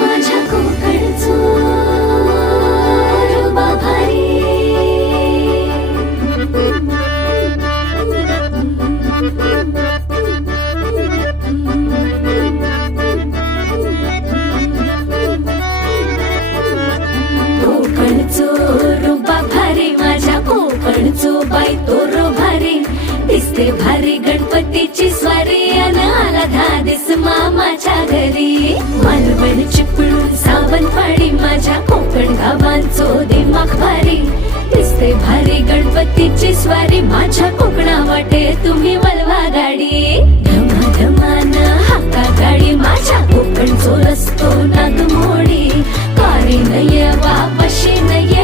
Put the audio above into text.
माझ्या कोकणचो रुबा भारी, कोकणचो रुबा भारी, माझ्या कोकणचो बाई तो रो भारी. दिसते भारी गणपतीची स्वारी, अन आला धादिस मामाच्या घरी. मालवण चिपळूण सावंतवाडी, माझ्या कोकण गावांचो दिमाग भारी. दिसते भारी गणपतीची स्वारी, माझ्या कोकणा वाटे तुम्ही वलवा गाडी. धमाधमान हाका गाडी, माझ्या कोकणचो रस्तो नागमोडी. कारी नये वा